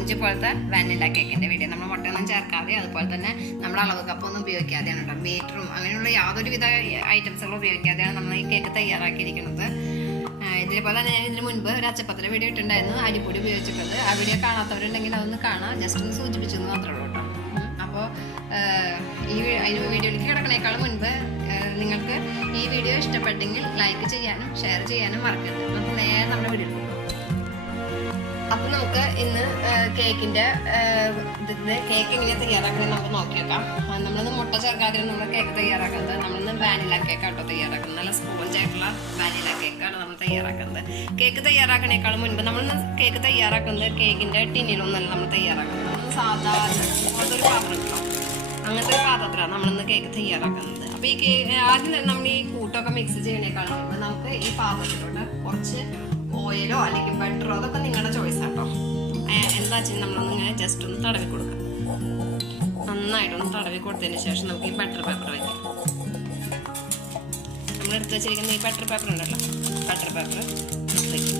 Sponge പോലത്തെ vanilla കേക്കിൻ്റെ video. നമ്മൾ മുട്ടയൊന്നും ചേർക്കാതെ അതുപോലെ തന്നെ നമ്മുടെ അളവ് കപ്പൊന്നും ഉപയോഗിക്കാതെയാണ് കേട്ടോ. ബീറ്ററും അങ്ങനെയുള്ള യാതൊരുവിധ ഐറ്റംസുകളും ഉപയോഗിക്കാതെയാണ് നമ്മൾ ഈ കേക്ക് തയ്യാറാക്കിയിരിക്കുന്നത്. ഇതേപോലെ തന്നെ ഞാൻ ഇതിന് മുൻപ് ഒരു അച്ചപ്പത്തിൻ്റെ വീഡിയോ ഇട്ടുണ്ടായിരുന്നു, അരിപ്പൊടി ഉപയോഗിച്ചിട്ടുണ്ട്. ആ വീഡിയോ കാണാത്തവരുണ്ടെങ്കിൽ അതൊന്ന് കാണാം, ജസ്റ്റ് ഒന്ന് സൂചിപ്പിച്ചെന്ന് മാത്രമേ ഉള്ളൂ കേട്ടോ. അപ്പോൾ ഈ വീഡിയോയിലേക്ക് കിടക്കണേക്കാളും മുൻപ് നിങ്ങൾക്ക് ഈ വീഡിയോ ഇഷ്ടപ്പെട്ടെങ്കിൽ ലൈക്ക് ചെയ്യാനും ഷെയർ ചെയ്യാനും മറക്കരുത്. നമുക്ക് നേരെ നമ്മുടെ വീഡിയോ പോകും. അപ്പം നമുക്ക് ഇന്ന് കേക്കിൻ്റെ കേക്ക് എങ്ങനെ തയ്യാറാക്കുന്നത് നമുക്ക് നോക്കിയേക്കാം. നമ്മളിന്ന് മുട്ട ചേർക്കാതെ നമ്മൾ കേക്ക് തയ്യാറാക്കുന്നത്. നമ്മളിന്ന് വാനില കേക്കാട്ടോ തയ്യാറാക്കുന്നത്. നല്ല സ്പോഞ്ച് ആയിട്ടുള്ള വാനില കേക്കാണ് നമ്മൾ തയ്യാറാക്കുന്നത്. കേക്ക് തയ്യാറാക്കണേക്കാളും മുൻപ് നമ്മളിന്ന് കേക്ക് തയ്യാറാക്കുന്നത് കേക്കിൻ്റെ ടിന്നിലൊന്നല്ല നമ്മൾ തയ്യാറാക്കുന്നത്. നമ്മൾ സാധാരണ അങ്ങനത്തെ ഒരു പാത്രം കിട്ടും, അങ്ങനത്തെ ഒരു പാത്രത്തിലാണ് നമ്മളിന്ന് കേക്ക് തയ്യാറാക്കുന്നത്. അപ്പോൾ ഈ ആദ്യം നമ്മൾ ഈ കൂട്ടൊക്കെ മിക്സ് ചെയ്യണേക്കാളും മുൻപ് നമുക്ക് ഈ പാത്രത്തിലോട്ട് കുറച്ച് ഓയിലോ അല്ലെങ്കിൽ ബട്ടറോ അതൊക്കെ നിങ്ങളുടെ ചോയ്സ് ആട്ടോ. എന്താ വെച്ചാൽ നമ്മളൊന്ന് ഇങ്ങനെ ജസ്റ്റ് ഒന്ന് തടവി കൊടുക്കാം. നന്നായിട്ടൊന്ന് തടവി കൊടുത്തതിന് ശേഷം നമുക്ക് ഈ ബട്ടർ പേപ്പർ വയ്ക്കാം. നമ്മൾ എടുത്ത് വെച്ചിരിക്കുന്ന ഈ ബട്ടർ പേപ്പർ ഉണ്ടല്ലോ, ബട്ടർ പേപ്പർ വയ്ക്കും.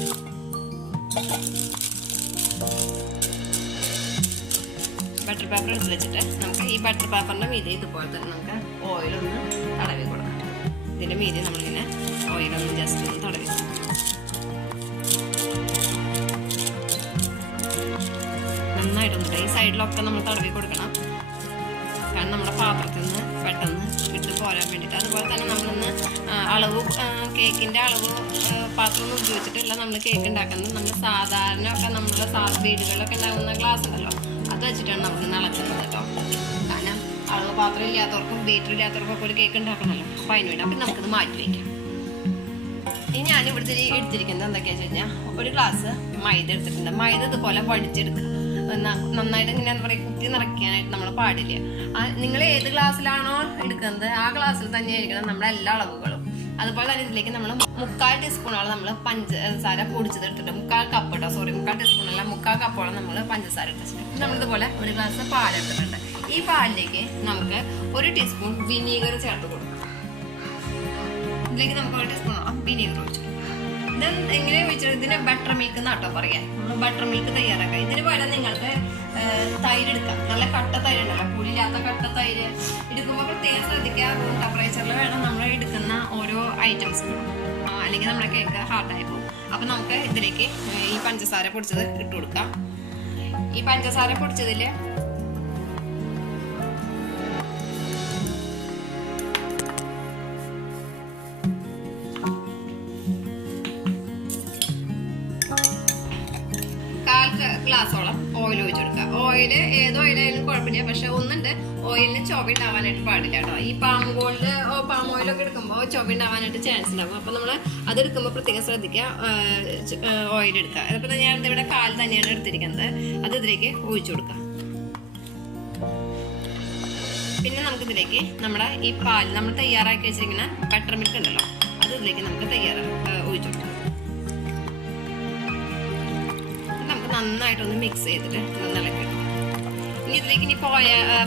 ബട്ടർ പേപ്പർ എടുത്ത് വെച്ചിട്ട് നമുക്ക് ഈ ബട്ടർ പേപ്പറിൻ്റെ മീതെ ഇതുപോലെ തന്നെ നമുക്ക് ഓയിലൊന്ന് തടവി കൊടുക്കാം. ഇതിൻ്റെ മീതെ നമ്മളിങ്ങനെ ഓയിലൊന്ന് ജസ്റ്റ് ഒന്ന് തടവി കൊടുക്കാം. നന്നായിട്ടൊന്നിട്ട് ഈ സൈഡിലൊക്കെ നമ്മൾ തടവി കൊടുക്കണം, കാരണം നമ്മുടെ പാത്രത്തിൽ നിന്ന് പെട്ടെന്ന് വിട്ട് പോരാൻ വേണ്ടിയിട്ട്. അതുപോലെ തന്നെ നമ്മളൊന്ന് അളവ് കേക്കിൻ്റെ അളവ് പാത്രമൊന്നും ഉപയോഗിച്ചിട്ടില്ല നമ്മൾ കേക്ക് ഉണ്ടാക്കുന്നത്. നമ്മൾ സാധാരണ ഒക്കെ നമ്മുടെ വീടുകളിലൊക്കെ ഉണ്ടാകുന്ന ഗ്ലാസ് ഉണ്ടല്ലോ, അത് വെച്ചിട്ടാണ് നമ്മൾ ഇളക്കുന്നത് കേട്ടോ. കാരണം അളവ് പാത്രം ഇല്ലാത്തവർക്കും ബീറ്റർ ഇല്ലാത്തവർക്കും ഒക്കെ ഒരു കേക്ക് ഉണ്ടാക്കണമല്ലോ. അപ്പോൾ അതിന് വേണ്ടി അപ്പം നമുക്കിത് മാറ്റി വയ്ക്കാം. ഇനി ഞാൻ ഇവിടുത്തെ എടുത്തിരിക്കുന്നത് എന്തൊക്കെയാണെന്ന് വെച്ച് കഴിഞ്ഞാൽ ഒരു ഗ്ലാസ് മൈദ എടുത്തിട്ടുണ്ട്. മൈദ ഇതുപോലെ വടിച്ചെടുക്കുക. നന്നായിട്ട് ഇങ്ങനെ എന്താ പറയുക, കുത്തി നിറയ്ക്കാനായിട്ട് നമ്മൾ പാടില്ല. നിങ്ങൾ ഏത് ഗ്ലാസ്സിലാണോ എടുക്കുന്നത് ആ ഗ്ലാസ്സിൽ തന്നെ ആയിരിക്കണം നമ്മുടെ എല്ലാ അളവുകളും. അതുപോലെ തന്നെ ഇതിലേക്ക് നമ്മൾ 3/4 ടീസ്പൂണോളം നമ്മൾ പഞ്ചസാര പൊടിച്ചത് എടുത്തിട്ട് 3/4 കപ്പ് കേട്ടോ, 3/4 ടീസ്പൂണല്ല 3/4 കപ്പോളം നമ്മൾ പഞ്ചസാര എടുത്തിട്ട് നമ്മളിതുപോലെ ഒരു ഗ്ലാസ് പാലെടുത്തിട്ടുണ്ട്. ഈ പാലിലേക്ക് നമുക്ക് 1 ടീസ്പൂൺ വിനീഗർ ചേർത്ത് കൊടുക്കാം. ഇതിലേക്ക് നമുക്ക് 1 ടീസ്പൂണോളം വിനീഗർ ഒഴിച്ചു. ഇത് എങ്ങനെ ഒഴിച്ചത്, ഇതിന് ബട്ടർ മിൽക്ക് എന്നാട്ടോ പറയാം. നമ്മൾ ബട്ടർ മിൽക്ക് തയ്യാറാക്കാം. ഇതിന് പകരം നിങ്ങൾക്ക് തൈര് എടുക്കാം. നല്ല കട്ട തൈര് ഉണ്ടല്ലോ, പുളിയില്ലാത്ത കട്ട തൈര് എടുക്കുമ്പോൾ പ്രത്യേകം ശ്രദ്ധിക്കുക. റൂം ടെമ്പറേച്ചറിൽ വേണം നമ്മൾ എടുക്കുന്ന ഓരോ ഐറ്റംസും, അല്ലെങ്കിൽ നമ്മുടെ കേക്ക് ഹാർഡായി പോകും. അപ്പം നമുക്ക് ഇതിലേക്ക് ഈ പഞ്ചസാര പൊടിച്ചത് ഇട്ട് കൊടുക്കാം. ഈ പഞ്ചസാര പൊടിച്ചതിൽ ഗ്ലാസോളം ഓയിൽ ഒഴിച്ചു കൊടുക്കുക. ഓയിൽ ഏത് ഓയിലായാലും കുഴപ്പമില്ല, പക്ഷെ ഒന്നുണ്ട്, ഓയിലിന് ചൊവ ഉണ്ടാവാനായിട്ട് പാടില്ല കേട്ടോ. ഈ പാം ഓയിലൊക്കെ എടുക്കുമ്പോൾ ചൊവ ഉണ്ടാവാനായിട്ട് ചാൻസ് ഉണ്ടാകും. അപ്പോൾ നമ്മൾ അതെടുക്കുമ്പോൾ പ്രത്യേകം ശ്രദ്ധിക്കുക, ഓയിൽ എടുക്കുക. അതിപ്പോൾ ഞാൻ ഇവിടെ കാൽ തന്നെയാണ് എടുത്തിരിക്കുന്നത്, അത് ഇതിലേക്ക് ഒഴിച്ചു കൊടുക്കുക. പിന്നെ നമുക്കിതിലേക്ക് നമ്മുടെ ഈ പാൽ നമ്മൾ തയ്യാറാക്കി വെച്ചിരിക്കുന്ന ബട്ടർ മിൽക്ക് ഉണ്ടല്ലോ, അത് ഇതിലേക്ക് നമുക്ക് ഒഴിച്ചു കൊടുക്കാം. നന്നായിട്ടൊന്ന് മിക്സ് ചെയ്തിട്ട് ഇളക്കി. ഇനി ഇതിലേക്ക് ഇനി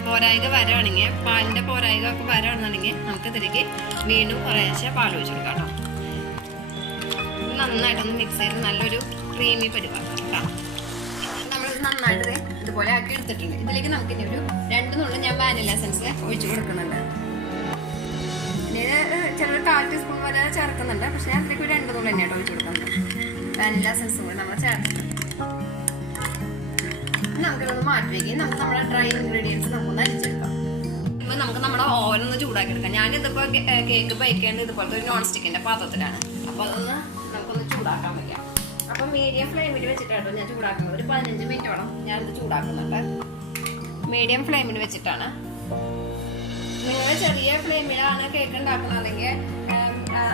പോരായിക വരാണെങ്കിൽ, പാലിൻ്റെ പോരായിക ഒക്കെ വരാണെന്നുണ്ടെങ്കിൽ നമുക്ക് ഇതിലേക്ക് വീണ്ടും കുറേശ്ശെ പാൽ ഒഴിച്ചു കൊടുക്കാം കേട്ടോ. നന്നായിട്ടൊന്ന് മിക്സ് ചെയ്ത് നല്ലൊരു ക്രീമി പരിപാടി കേട്ടോ. നമ്മൾ നന്നായിട്ട് ഇതുപോലെ ആക്കി എടുത്തിട്ടുണ്ട്. ഇതിലേക്ക് നമുക്ക് ഇനി ഒരു 2 നുള്ളി ഞാൻ വാനില എസൻസ് ഒഴിച്ചു കൊടുക്കുന്നുണ്ട്. ഇനി ചിലർ 1/4 ടീസ്പൂൺ വരെ ചേർക്കുന്നുണ്ട്, പക്ഷെ ഞാൻ അതിലേക്ക് ഒരു 2 നുള്ളി തന്നെയായിട്ട് ഒഴിച്ചു കൊടുക്കുന്നുണ്ട്. വാനില എസൻസ് കൂടി നമ്മൾ ചേർത്തിട്ടുണ്ട്. നമുക്കിതൊന്ന് മാറ്റി വയ്ക്കും. നമുക്ക് നമ്മുടെ ഡ്രൈ ഇൻഗ്രീഡിയൻസ് നമുക്കൊന്ന് അരിച്ചെടുക്കാം. ഇപ്പം നമുക്ക് നമ്മുടെ ഓവൻ ഒന്ന് ചൂടാക്കി എടുക്കാം. ഞാനിതിപ്പോൾ കേക്ക് ബേക്ക് ചെയ്യേണ്ടത് ഇതുപോലത്തെ ഒരു നോൺ സ്റ്റിക്കിൻ്റെ പാത്രത്തിലാണ്. അപ്പോൾ അതൊന്ന് നമുക്കൊന്ന് ചൂടാക്കാൻ വയ്ക്കാം. അപ്പം മീഡിയം ഫ്ലെയിമിൽ വെച്ചിട്ടാണ് ഞാൻ ചൂടാക്കുന്നത്. ഒരു 15 മിനിറ്റോളം ഞാനിത് ചൂടാക്കുന്നുണ്ട്. മീഡിയം ഫ്ലെയിമിൽ വെച്ചിട്ടാണ്. നിങ്ങൾ ചെറിയ ഫ്ലെയിമിലാണ് കേക്ക് ഉണ്ടാക്കുന്നത്, അല്ലെങ്കിൽ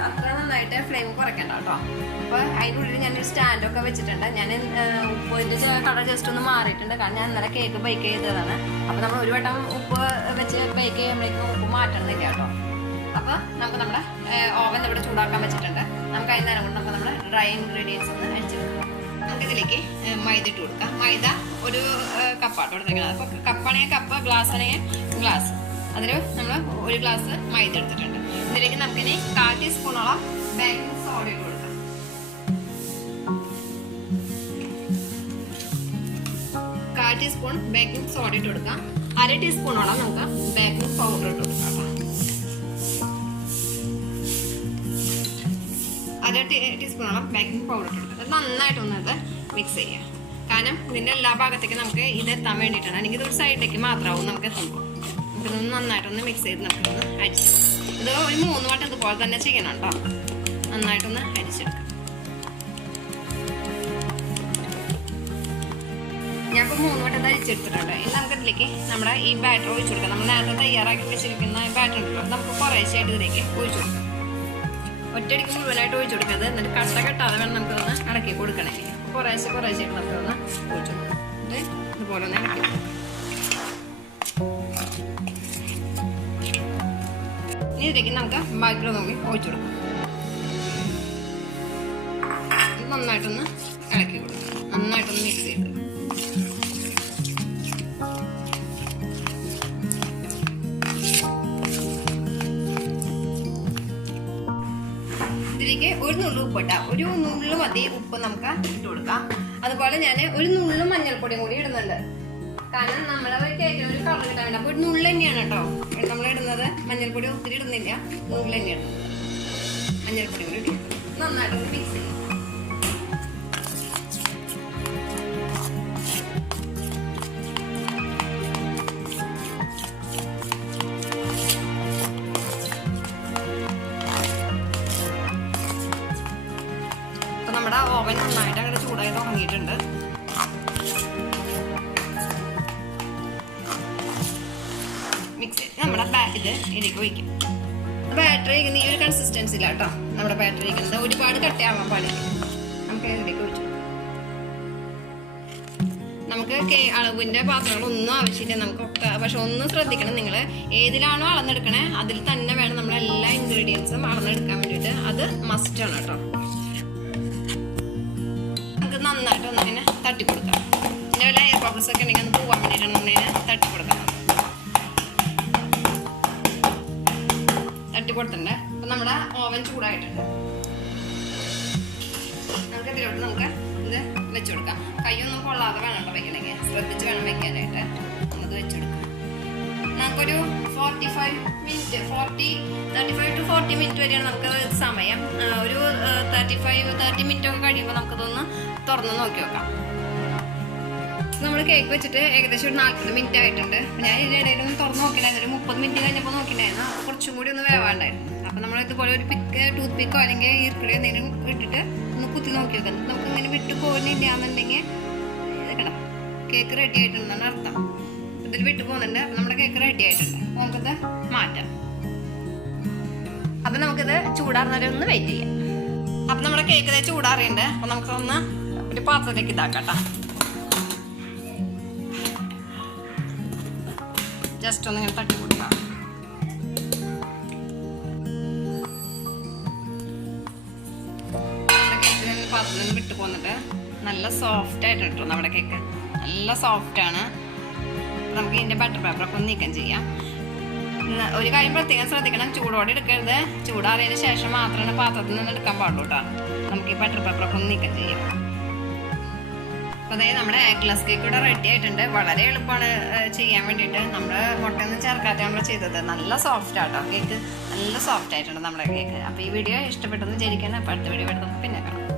അത്ര നന്നായിട്ട് ഫ്ലെയിം കുറയ്ക്കണ്ട കേട്ടോ. അപ്പോൾ അതിനുള്ളിൽ ഞാനൊരു സ്റ്റാൻഡൊക്കെ വെച്ചിട്ടുണ്ട്. ഞാൻ ഉപ്പിൻ്റെ കളർ ജസ്റ്റ് ഒന്ന് മാറിയിട്ടുണ്ട്, കാരണം ഞാൻ ഇന്നലെ കേക്ക് ബേക്ക് ചെയ്തതാണ്. അപ്പോൾ നമ്മൾ ഒരു വട്ടം ഉപ്പ് വെച്ച് ബേക്ക് ചെയ്യുമ്പോഴേക്കും ഉപ്പ് മാറ്റണമെന്നില്ല കേട്ടോ. അപ്പോൾ നമുക്ക് നമ്മുടെ ഓവൻ ഇവിടെ ചൂടാക്കാൻ വെച്ചിട്ടുണ്ട്. നമുക്ക് അതിന് നേരം കൊണ്ട് നമുക്ക് നമ്മുടെ ഡ്രൈ ഇൻഗ്രീഡിയൻസ് ഒന്ന് അടിച്ചെടുക്കാം. നമുക്കിതിലേക്ക് മൈദ ഇട്ട് കൊടുക്കാം. മൈദ ഒരു കപ്പാട്ടോ എടുത്തേക്കുന്നത്. അപ്പോൾ കപ്പാണെങ്കിൽ കപ്പ്, ഗ്ലാസ് ആണെങ്കിൽ ഗ്ലാസ്. അതിൽ നമ്മൾ 1 ഗ്ലാസ് മൈദ എടുത്തിട്ടുണ്ട്. ഇതിലേക്ക് നമുക്കിനി 1/4 ടീസ്പൂണോളം ബേക്കിംഗ് സോഡ ഇട്ട് കൊടുക്കാം. 1/4 ടീസ്പൂൺ ബേക്കിംഗ് സോഡ ഇട്ട് കൊടുക്കാം. 1/2 ടീസ്പൂണോളം നമുക്ക് ബേക്കിംഗ് പൗഡർ ഇട്ട് കൊടുക്കാം. 1/2 ടീസ്പൂണോളം ബേക്കിംഗ് പൗഡർ ഇട്ട് കൊടുക്കാം. അത് നന്നായിട്ടൊന്നത് മിക്സ് ചെയ്യാം. കാരണം ഇതിൻ്റെ എല്ലാ ഭാഗത്തേക്കും നമുക്ക് ഇത് എത്താൻ വേണ്ടിയിട്ടാണ്. അല്ലെങ്കിൽ ഇതൊരു സൈഡിലേക്ക് മാത്രമാവും നമുക്ക് എത്തുമ്പോൾ. നമുക്കിതൊന്ന് നന്നായിട്ടൊന്ന് മിക്സ് ചെയ്ത് നമുക്കൊന്ന് അടിച്ചു. ഇത് ഒരു 3 വട്ടം ഇതുപോലെ തന്നെ ചെയ്യണം കേട്ടോ. നന്നായിട്ടൊന്ന് അടിച്ചെടുക്കാം. ഞാനിപ്പോൾ 3 വട്ടം അരിച്ചെടുത്തിട്ടുണ്ട്. ഇനി നമുക്കിതിലേക്ക് നമ്മുടെ ഈ ബാറ്റർ ഒഴിച്ചു കൊടുക്കാം. നമ്മൾ നേരത്തെ തയ്യാറാക്കി വെച്ചിരിക്കുന്ന ബാറ്റർ ഉണ്ടല്ലോ, നമുക്ക് കുറേശ്ശായിട്ട് ഇതിലേക്ക് ഒഴിച്ചു കൊടുക്കാം. ഒറ്റയടിക്ക് മുഴുവനായിട്ട് ഒഴിച്ചു കൊടുക്കരുത്. എന്നിട്ട് കട്ട കെട്ടാതെ വേണം നമുക്കൊന്ന് ഇളക്കി കൊടുക്കണേ. കുറേശ്ശായിട്ട് നമുക്കൊന്ന് ഒഴിച്ചു കൊടുക്കാം. ഇതുപോലെ ഒന്ന് ഇളക്കി കൊടുക്കാം. ഇനി ഇതിലേക്ക് നമുക്ക് ബാക്കിയുള്ള ഒഴിച്ചു കൊടുക്കാം. നന്നായിട്ടൊന്ന് ഇളക്കി കൊടുക്കാം. നന്നായിട്ടൊന്ന് മിക്സ് ചെയ്ത് ഇതിലേക്ക് ഒരു നുള്ളു ഉപ്പിട്ട, ഒരു നുള്ളു മതി ഉപ്പ് നമുക്ക് ഇട്ട് കൊടുക്കാം. അതുപോലെ ഞാൻ ഒരു നുള്ളു മഞ്ഞൾപ്പൊടിയും കൂടി ഇടുന്നുണ്ട്. കാരണം നമ്മളെ കേക്കിന് ഒരു കളർ കിട്ടാൻ വേണ്ടി. അപ്പോൾ ഒരു നുള്ളു തന്നെയാണ് കേട്ടോ നമ്മൾ ഇടുന്നത്. മഞ്ഞൾപ്പൊടി ഒത്തിരി ഇടുന്നില്ല, നുള്ളു തന്നെയാണ് ഇടുന്നത്. മഞ്ഞൾപ്പൊടി കൂടി ഇടും. നന്നായിട്ടൊന്ന് മിക്സ് ചെയ്യും. നമ്മുടെ ഓവൻ നന്നായിട്ട് അങ്ങനെ ചൂടായി തുടങ്ങിയിട്ടുണ്ട്. മിക്സ് ചെയ്ത് നമ്മുടെ ഇത് ഇതിലേക്ക് ഒഴിക്കും. ബാറ്ററി ഈ ഒരു കൺസിസ്റ്റൻസിയിലാണ് കേട്ടോ നമ്മുടെ ബാറ്ററി ഇരിക്കുന്നത്. ഒരുപാട് കട്ടയാവാൻ പാടില്ല. നമുക്ക് ഇതിലേക്ക് ഒഴിച്ചു. നമുക്ക് അളവിൻ്റെ പാത്രങ്ങളൊന്നും ആവശ്യമില്ല നമുക്കൊക്കെ. പക്ഷെ ഒന്ന് ശ്രദ്ധിക്കണം, നിങ്ങൾ ഏതിലാണോ അളന്നെടുക്കണേ അതിൽ തന്നെ വേണം നമ്മളെല്ലാ ഇൻഗ്രീഡിയൻസും അളന്നെടുക്കാൻ വേണ്ടിയിട്ട്. അത് മസ്റ്റാണ് കേട്ടോ. നന്നായിട്ട് ഒന്നിങ്ങനെ തട്ടിക്കൊടുക്കാം. പിന്നെ വല്ല എയർ ബബിൾസ് ഒക്കെ ഉണ്ടെങ്കിൽ ഒന്ന് പോവാൻ വേണ്ടിയിട്ടാണ് നമ്മളിങ്ങനെ തട്ടിക്കൊടുക്കണം. തട്ടിക്കൊടുത്തിട്ടുണ്ട്. അപ്പം നമ്മുടെ ഓവൻ ചൂടായിട്ടുണ്ട്. നമുക്ക് ഇതിലോട്ട് നമുക്ക് ഇത് വെച്ച് കൊടുക്കാം. കൈയൊന്നും കൊള്ളാതെ വേണം കേട്ടോ വെക്കണമെങ്കിൽ. ശ്രദ്ധിച്ച് വേണം വെക്കാനായിട്ട്. നമുക്ക് വെച്ച് കൊടുക്കാം. നമുക്കൊരു 35 to 40 മിനിറ്റ് വരെയാണ് നമുക്ക് സമയം. ഒരു 30 മിനിറ്റ് ഒക്കെ കഴിയുമ്പോൾ നമുക്കതൊന്ന് തുറന്ന് നോക്കി നോക്കാം. നമ്മൾ കേക്ക് വെച്ചിട്ട് ഏകദേശം ഒരു 40 മിനിറ്റ് ആയിട്ടുണ്ട്. ഞാൻ ഇതിനിടയിൽ ഒന്ന് തുറന്ന് നോക്കിയിട്ടുണ്ടായിരുന്നു. ഒരു 30 മിനിറ്റ് കഴിഞ്ഞപ്പോൾ നോക്കിയിട്ടുണ്ടായിരുന്നു. കുറച്ചും കൂടി ഒന്ന് വേവാണ്ടായിരുന്നു. അപ്പം നമ്മൾ ഇതുപോലെ ഒരു ടൂത്ത് പിക്കോ അല്ലെങ്കിൽ ഈർക്കിളി എന്തെങ്കിലും ഇട്ടിട്ട് ഒന്ന് കുത്തി നോക്കി നോക്കാം. നമുക്ക് ഇങ്ങനെ വിട്ട് പോകുന്നില്ല എന്നുണ്ടെങ്കിൽ കേട്ടോ കേക്ക് റെഡി ആയിട്ടുണ്ടെന്നാണ് അർത്ഥം. ഇതിൽ വിട്ട് പോകുന്നുണ്ട്. നമ്മുടെ കേക്ക് റെഡി ആയിട്ടുണ്ട്. നമുക്കിത് മാറ്റാം. അപ്പം നമുക്കിത് ചൂടാറുന്നവരെ ഒന്ന് വെയിറ്റ് ചെയ്യാം. അപ്പം നമ്മുടെ കേക്ക് ഇതേ ചൂടാറിയുണ്ട്. അപ്പം നമുക്കൊന്ന് ഒരു പാത്രത്തിലേക്ക് ഇതാക്കാം. ജസ്റ്റ് ഒന്ന് ഇങ്ങനെ തട്ടി കൊടുക്കാം. നമ്മുടെ കേക്ക് പാത്രത്തിൽ നിന്ന് വിട്ടു പോന്നിട്ട് നല്ല സോഫ്റ്റ് ആയിട്ട് കേട്ടോ നമ്മുടെ കേക്ക്. നല്ല സോഫ്റ്റാണ്. നമുക്ക് ഇതിൻ്റെ ബട്ടർ പേപ്പറൊക്കെ ഒന്ന് നീക്കം ചെയ്യാം. ഒരു കാര്യം പ്രത്യേകം ശ്രദ്ധിക്കണം, ചൂടോടെ എടുക്കരുത്. ചൂടാറിയതിന് ശേഷം മാത്രമാണ് പാത്രത്തിൽ നിന്ന് എടുക്കാൻ പാടുള്ളൂ കേട്ടോ. നമുക്ക് ഈ ബട്ടർ പേപ്പറൊക്കെ ഒന്ന് നീക്കം ചെയ്യാം. അപ്പോൾ അതായത് നമ്മുടെ എഗ്ലെസ് കേക്ക് ഇവിടെ റെഡി ആയിട്ടുണ്ട്. വളരെ എളുപ്പമാണ് ചെയ്യാൻ വേണ്ടിയിട്ട്. നമ്മൾ മുട്ടയൊന്നും ചേർക്കാതെ നമ്മൾ ചെയ്തത്. നല്ല സോഫ്റ്റ് ആട്ടോ കേക്ക്. നല്ല സോഫ്റ്റ് ആയിട്ടുണ്ട് നമ്മുടെ കേക്ക്. അപ്പോൾ ഈ വീഡിയോ ഇഷ്ടപ്പെട്ടെന്ന് വിചാരിക്കണം. അപ്പോൾ അടുത്ത വീഡിയോ എടുത്ത് നമുക്ക് പിന്നെ കാണാം.